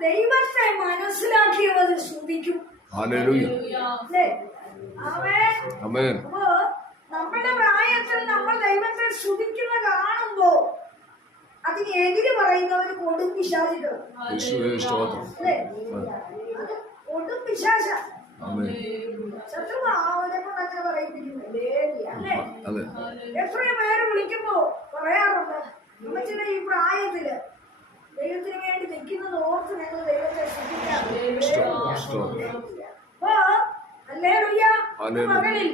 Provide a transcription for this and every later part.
ദൈവത്തെ മനസ്സിലാക്കിയവർ ശ്രദ്ധിക്കും. നമ്മുടെ പ്രായത്തിൽ നമ്മൾ ദൈവത്തെ ശ്രദ്ധിക്കുന്ന കാണുമ്പോ അതിന് എതിര് പറയുന്നവർ കൊടും പിശാചികൾ യേശുവേ സ്തോത്രം. അല്ലേ? അത് കൊടും പിശാച. ആമേൻ. ശത്രു പറയിപ്പിക്കുന്നില്ലേ അല്ലേ? അതെ. എത്രയോ പേര് വിളിക്കുമ്പോ പറയാറുണ്ട് അമ്മച്ചിയുടെ ഈ പ്രായത്തിൽ ദൈവത്തിന് വേണ്ടി നിൽക്കുന്നത് ഓർത്ത് ഞങ്ങൾ ദൈവത്തെ അപ്പോ ഹല്ലേലൂയ. മകളിൽ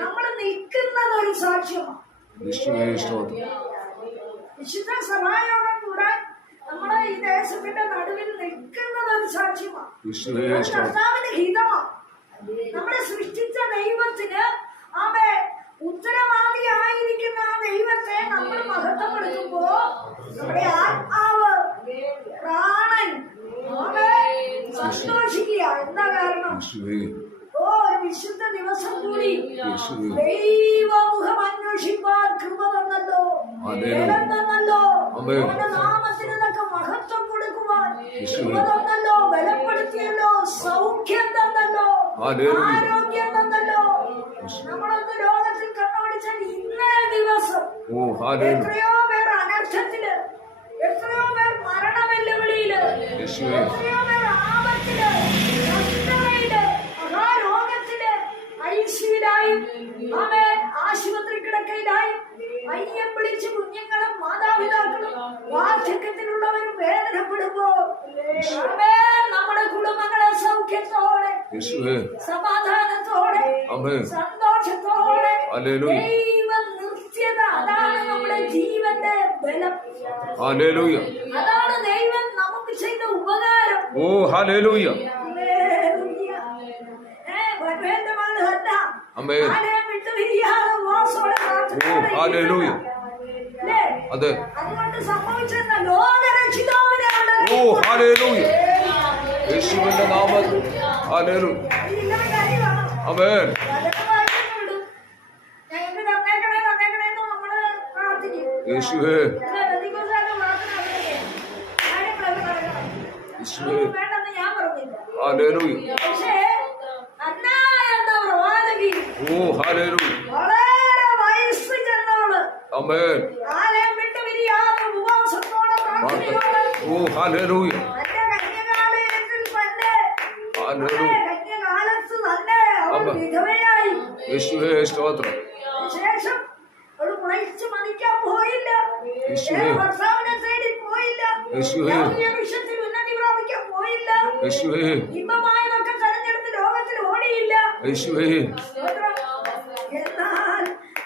നമ്മൾ നിൽക്കുന്നത് ഒരു സാക്ഷ്യമാണ് വിശുദ്ധ സഭായോഗം കൂടെ നമ്മുടെ ഈ ദേശത്തിന്റെ നടുവിൽ നിൽക്കുന്നത് ഒരു സാക്ഷ്യമാണ് കർത്താവിന് ഹിതമാണ്. നമ്മളെ സൃഷ്ടിച്ച ദൈവത്തിന് അവെ ഉത്തരവാദിയായിരിക്കുന്ന ആ ദൈവത്തെ നമ്മൾ മഹത്വപ്പെടുത്തുമ്പോ നമ്മുടെ ആത്മാവ് പ്രാണൻ അവെ സന്തോഷിക്കുക എന്താ കാരണം യേശുവേ ഓ ഒരു വിശുദ്ധ ദിവസം കൂടി യേശുവേ ദൈവമുഖം അന്വേഷിപ്പാൻ കൃപ തന്നല്ലോ. തന്നല്ലോ. നാമത്തിന് തക്ക മഹത്വം കൊടുക്കുവാൻ. കൃപ തന്നല്ലോ. ബലപ്പെടുത്തിയല്ലോ. സൗഖ്യം തന്നല്ലോ. ആരോഗ്യം തന്നല്ലോ. നമ്മളൊന്ന് ലോകത്തിൽ കണ്ണോടിച്ചാൽ ഇന്നേ ദിവസം എത്രയോ പേർ അനർത്ഥത്തിൽ എത്രയോ പേർ മരണ വെല്ലുവിളിയിൽ. എത്രയോ പേർ ആപത്തിൽ ഐസിയിലായും അവൻ ആശുപത്രി കിടക്കയിലായി. അയ്യം പിടിച്ച് കുഞ്ഞുങ്ങളും മാതാപിതാക്കളും വാർദ്ധക്യത്തിലുള്ളവരും വേദനപ്പെടുമ്പോ ആമേ നമ്മുടെ കുടുംബങ്ങളെ സൗഖ്യത്തോടെ സമാധാനത്തോടെ സന്തോഷത്തോടെ ദൈവം നിർത്തിയത് അതാണ് നമ്മുടെ ജീവന്റെ ബലം. അതാണ് ദൈവം നമുക്ക് ചെയ്ത ഉപകാരം. ഓ ഹല്ലേലൂയ. പ്രാർത്ഥനയോടെ ഓ, ഹല്ലേലൂയ. അതെ. ഓ ഹല്ലേലൂയ. യേശുവിന്റെ നാമത്തിൽ ഹല്ലേലൂയ. ഇതിങ്ങനെ യേശുവേ. ആമേൻ ഞങ്ങൾക്ക് തന്നേക്കണേ തന്നേക്കണേ എന്ന് നമ്മൾ പ്രാർത്ഥിക്കും യേശുവേ അല്ലേ, ബന്ധുക്കോസായിട്ട് പ്രാർത്ഥന അങ്ങനെയൊക്കെ. കാര്യങ്ങളൊക്കെ നടക്കണം. യേശുവേ അതൊന്നും വേണ്ടെന്ന് ഞാൻ പറഞ്ഞില്ല ഹല്ലേലൂയ പക്ഷേ അന്ന എന്ന പ്രവാചകി ഓ ഹല്ലേലൂയ വളരെ വയസ്സ് ചെന്നവൾ ആമേൻ ആലയം വിട്ട് പിരിയാതെ ഉപവാസത്തോടെ പ്രാർത്ഥനയോടെ ഓ ഹല്ലേലൂയ തന്റെ കന്യകാലയത്തിൽ തന്നെ. ഹല്ലേലൂയ അതെ, കന്യകാലത്ത് തന്നെ അവൾ. വിധവയായി. യേശുവേ സ്തോത്രം. ശേഷം അവൾ കുളയിച്ച് മതിക്കാൻ പോയില്ല. ഭർത്താവിനെ തേടി പോയില്ല. വിഷയത്തിൽ ഉന്നതി പ്രാപിക്കാൻ പോയില്ല. ഇമ്പമായതൊക്കെ തെരഞ്ഞെടുത്ത് ലോകത്തിൽ ഓടിയില്ല.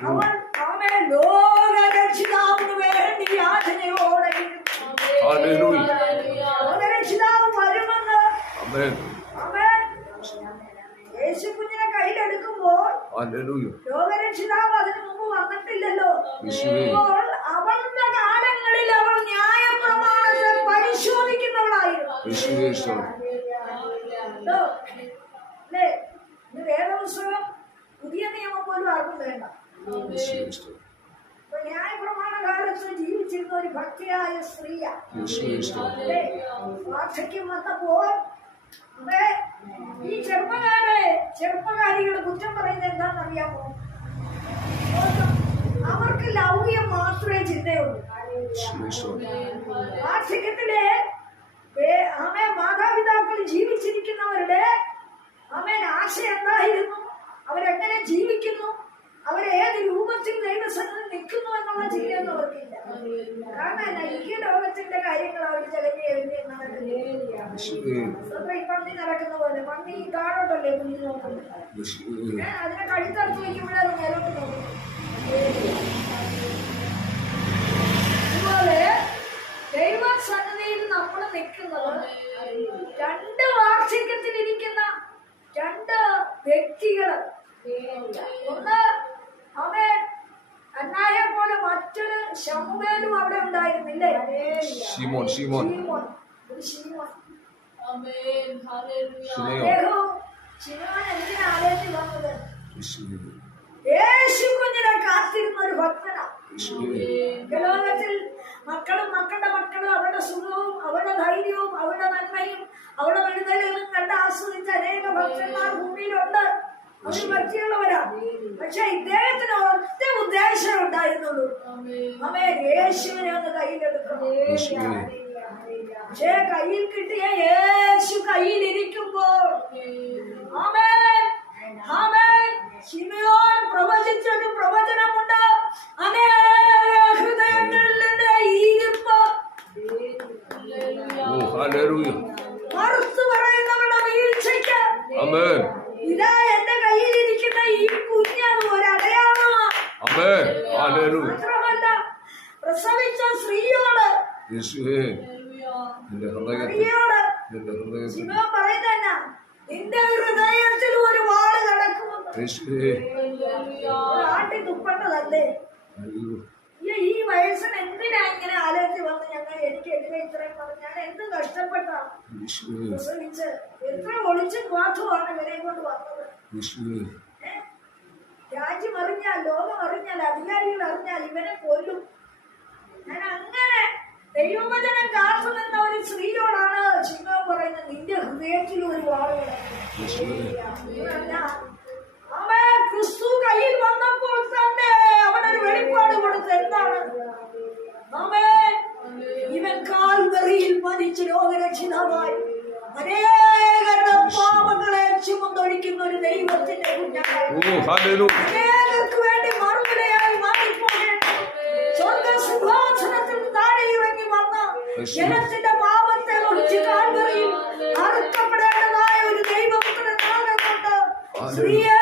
അവൾ അവനെ ലോകരക്ഷിതാവിന് വേണ്ടി യാചനയോടെ ലോകരക്ഷിതാവ് വരുമെന്ന്. അവൻ യേശു കുഞ്ഞിനെ കയ്യിലെടുക്കുമ്പോൾ ലോകരക്ഷിതാവ് അതിനു മുമ്പ് വന്നിട്ടില്ലല്ലോ. അപ്പോൾ അവളുടെ കാലങ്ങളിൽ അവൾ ന്യായപ്രമാണത്തെ പരിശോധിക്കുന്നവളായിരുന്നു യേശുവേ സ്തോത്രം കേട്ടോ? അല്ലേ ഇത് വേദപുസ്തകം പുതിയ നിയമം പോലും ആർക്കും വേണ്ട ജീവിച്ചിരുന്ന ഒരു ഭക്തിയായ വാർദ്ധക്യം വന്നപ്പോൾ ഈ ചെറുപ്പക്കാരെ ചെറുപ്പക്കാരികൾ കുറ്റം പറയുന്നത് അവർക്ക് ലൗകികം മാത്രമേ ചിന്തയുള്ളൂ. വാർദ്ധക്യത്തിലെ ആമേ മാതാപിതാക്കൾ ജീവിച്ചിരിക്കുന്നവരുടെ ആമേൻ ആശ എന്തായിരുന്നു? അവരെങ്ങനെ ജീവിക്കുന്നു? അവരേത് രൂപത്തിൽ ദൈവസന്നിധി നിൽക്കുന്നു എന്നുള്ള ചിന്തയൊന്നും അവർക്കില്ല. കാരണം എന്നാ ഈ ലോകത്തിന്റെ കാര്യങ്ങൾ അവർ ചെലഞ്ഞ് എഴുതി നടക്കുന്നത് ഈ പന്നി നടക്കുന്ന പോലെ പന്നി താഴോട്ടല്ലേ കുഞ്ഞു നോക്കുന്നത്? അതിനെ കഴുത്തറുത്ത് വയ്ക്കുമ്പോഴേ അത് മേലോട്ട് നോക്കും അതുപോലെ ദൈവ സന്നിധിയിൽ നമ്മൾ നിൽക്കുന്നത് രണ്ട് വാർഷികത്തിലിരിക്കുന്ന ഷിമോൻ ഷിമോൻ ലോകത്തിൽ മക്കളും മക്കളുടെ മക്കളും അവരുടെ സുഖവും അവരുടെ ധൈര്യവും അവരുടെ നന്മയും അവരുടെ വിടുതലുകളും കണ്ട് ആസ്വദിച്ച അനേക ഭക്തന്മാർ ഭൂമിയിലുണ്ട്. അവർ ഭക്തിയുള്ളവരാ. പക്ഷെ ഇദ്ദേഹത്തെ ഉദ്ദേശം ഉണ്ടായിരുന്നുള്ളൂ. അമ്മേ യേശുവിനെ ഒന്ന് കയ്യിലെടുക്കണം. യേശുവേ. പക്ഷേ കയ്യിൽ കിട്ടിയ യേശു കയ്യിലിരിക്കുമ്പോൾ ആമേൻ. ആമേൻ. ശിമിയോൻ പ്രവചിച്ചൊരു പ്രവചനമുണ്ട് അനേക ഹൃദയങ്ങളിൽ നിന്ന് ഈരിപ്പ് ഓ ഹല്ലേലൂയ മറുത്തു പറയുന്നവരുടെ വീഴ്ചയ്ക്ക് ആമേൻ ഇതാ എന്റെ കയ്യിലിരിക്കുന്ന ഈ കുഞ്ഞത് ഒരു അടയാളമാണ് ആമേൻ ഹല്ലേലൂയ മാത്രമല്ല പ്രസവിച്ച സ്ത്രീയോട്? യേശുവേ നിന്റെ ഹൃദയത്തിൽ നിന്റെ ഹൃദയത്തിൽ. നിന്റെ ഒരു വാൾ കിടക്കുമെന്ന് യേശുവേ ആട്ടി ഈ വയസ്സിന് എന്തിനാ ഇങ്ങനെ ആലോചിച്ച് വന്ന് ഞങ്ങൾ എനിക്ക് എതിരെ ഇത്രയും പറഞ്ഞു? ഞാൻ എന്ത് കഷ്ടപ്പെട്ടാണ് യേശുവേ പ്രസവിച്ച് എത്ര ഒളിച്ച് ഇവരെ കൊണ്ട് വന്നത്? രാജ്യം അറിഞ്ഞാൽ ലോകം അറിഞ്ഞാൽ അധികാരികൾ അറിഞ്ഞാൽ ഇവനെ കൊല്ലും. ഞാൻ അങ്ങനെ ദൈവവചനം കാത്തു നിന്ന ഒരു സ്ത്രീയോടാണ് ചിങ്ങം പറയുന്നത് നിന്റെ ഹൃദയത്തിൽ ഒരു വാൾ അവൻ ക്രിസ്തു കയ്യിൽ വന്നപ്പോൾ തന്നെ അവനൊരു വെളിപ്പാട് കൊടുത്ത് എന്താണ്? അവൻ ഇവൻ കാൽവറിയിൽ മരിച്ച് രോഗരക്ഷിതമായി അനേകരുടെ പാപങ്ങളെ ചുമന്നൊഴിക്കുന്ന ഒരു ദൈവത്തിന്റെ കുഞ്ഞാണ് സ്ത്രീയെ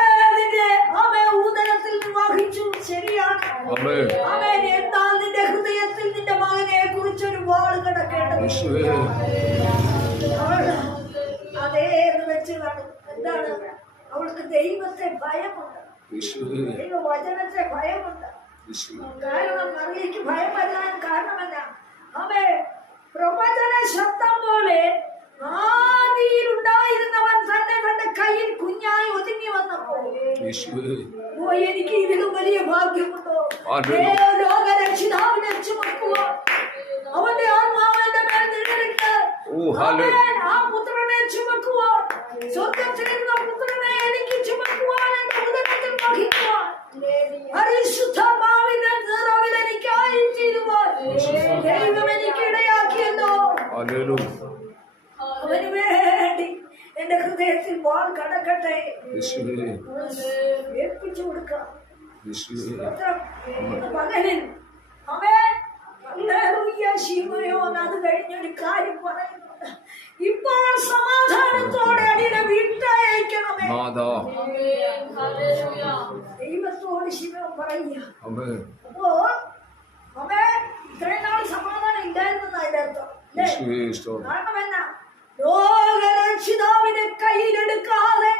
അവൻ ഊദരത്തിൽ വഹിച്ചു ശരിയാണ്. അവൻ എന്നാൽ നിന്റെ ഹൃദയത്തിൽ നിന്റെ മകനെ കുറിച്ചൊരു വാൾ കിടക്കേണ്ടത് അതേന്ന് വെച്ച് എന്താണ്? അവൾക്ക് ദൈവത്തെ ഭയമുണ്ട്. യേശുവേ. വചനത്തെ ഭയമുണ്ട്. കാരണം മറിയയ്ക്ക് ഭയം വരാൻ കാരണമല്ല. അവൻ പ്രവചന ശബ്ദം പോലെ ആദിയിൽ ഉണ്ടായിരുന്നവൻ തന്നെ തന്റെ കയ്യിൽ കുഞ്ഞായി ഒതുങ്ങി വന്നപ്പോൾ യേശുവേ ഓ എനിക്ക് ഇതിലും വലിയ ഭാഗ്യമുണ്ടോ ഹല്ലേലൂയ. ഏ, ലോകരക്ഷിതാവിനെ ചുമക്കുക അവന്റെ ആത്മാവിന്റെ മേൽ നിഴലിട്ട് ഓ ഹല്ലേലൂയ അവൻ ആ പുത്രനെ ചുമക്കുവാൻ സ്വർഗത്തിലിരുന്ന പുത്രനെ എനിക്ക് ചുമക്കുവാൻ എന്റെ ഉദരത്തിൽ വഹിക്കുവാൻ പരിശുദ്ധമാവിന്റെ നിറവിൽ എനിക്കായി തീരുവാൻ ദൈവം എനിക്ക് ഇടയാക്കിയല്ലോ ഹല്ലേലൂയ അവന് വേണ്ടി എന്റെ ഹൃദയത്തിൽ വാൾ കടക്കട്ടെ. ഏൽപ്പിച്ചു കൊടുക്കാം. ഇന്ന് അവൻ ശിവയോൻ അത് കഴിഞ്ഞൊരു കാര്യം പറയുന്നു. ഇപ്പോൾ സമാധാനത്തോടെ അടിയുടെ വീട്ടയക്കണമേ. ദൈവത്തോട് ശിവൻ പറയുക. അപ്പോ അവൻ ഇത്രയും നാൾ സമാധാനം ഇല്ലായിരുന്ന അതിന്റെ അർത്ഥം കാരണം എന്നാ? ലോകരക്ഷിതാവിനെ കയ്യിലെടുക്കാതെ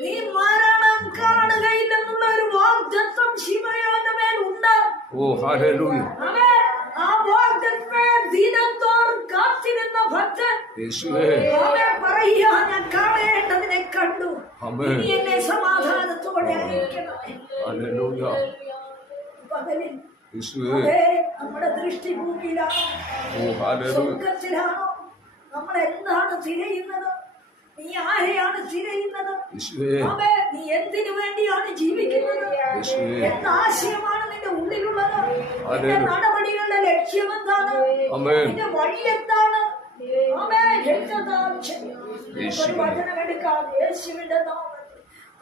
നീ മരണം കാണുകയില്ലെന്നുള്ള ഒരു വാഗ്ദത്വം ശിവയോന്റെ മേൽ ഉണ്ട് ഓ ഹല്ലേലൂയ. ആ വാഗ്ദത്വത്തെ ദിനത്തോറും കാത്തിരുന്ന ഭക്തൻ. യേശുവേ. അവൻ പറയുക ഞാൻ കാണേണ്ടതിനെ കണ്ടു. ഇനി എന്നെ സമാധാനത്തോടെ അയക്കണമേ ഹല്ലേലൂയ. പകലിൽ യേശുവേ. നമ്മുടെ ദൃഷ്ടി ഭൂമിയിലാണോ സ്വർഗത്തിലാണോ? നമ്മൾ എന്താണ് തിരയുന്നത്? നീ ആരെയാണ് തിരയുന്നത്? നീ എന്തിനു വേണ്ടിയാണ് ജീവിക്കുന്നത്? എന്ത് ആശയമാണ് നിന്റെ ഉള്ളിലുള്ളത്? നിന്റെ. നടപടികളുടെ ലക്ഷ്യം എന്താണ്. നിന്റെ വഴി എന്താണ്? വചനം എടുക്കാം. യേശുവിന്റെ നാമത്തിൽ